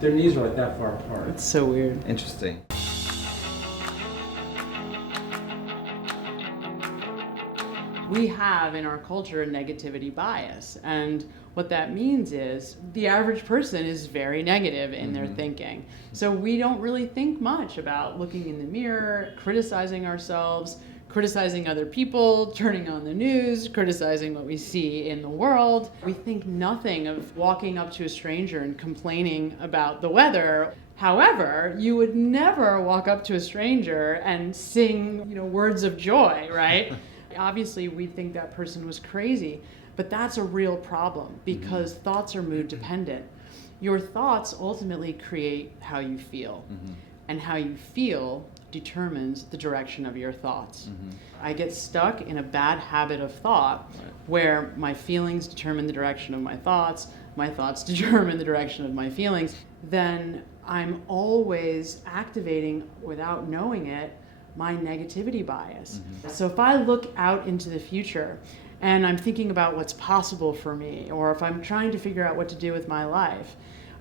Their knees are like that far apart. It's so weird. Interesting. We have in our culture a negativity bias, and what that means is the average person is very negative in their thinking. So we don't really think much about looking in the mirror, criticizing ourselves, criticizing other people, turning on the news, criticizing what we see in the world. We think nothing of walking up to a stranger and complaining about the weather. However, you would never walk up to a stranger and sing, words of joy, right? Obviously, we think that person was crazy, but that's a real problem because thoughts are mood dependent. Your thoughts ultimately create how you feel, and how you feel determines the direction of your thoughts. I get stuck in a bad habit of thought where my feelings determine the direction of my thoughts determine the direction of my feelings. Then I'm always activating, without knowing it, my negativity bias. So if I look out into the future and I'm thinking about what's possible for me, or if I'm trying to figure out what to do with my life,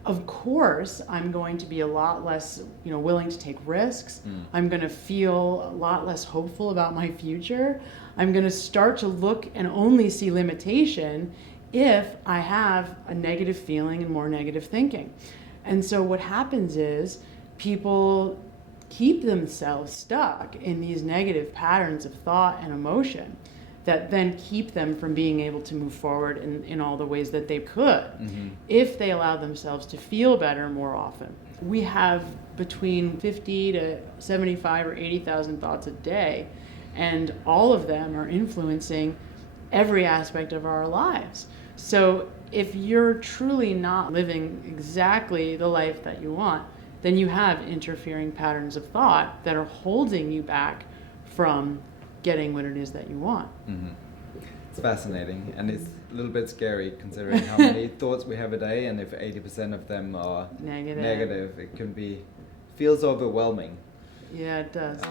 of course I'm going to be a lot less willing to take risks. I'm going to feel a lot less hopeful about my future. I'm going to start to look and only see limitation if I have a negative feeling and more negative thinking. And so what happens is people keep themselves stuck in these negative patterns of thought and emotion that then keep them from being able to move forward in all the ways that they could if they allow themselves to feel better more often. We have between 50 to 75 or 80,000 thoughts a day, and all of them are influencing every aspect of our lives. So if you're truly not living exactly the life that you want, then you have interfering patterns of thought that are holding you back from getting what it is that you want. It's fascinating, and it's a little bit scary considering how many thoughts we have a day, and if 80% of them are negative, it feels overwhelming. Yeah, it does.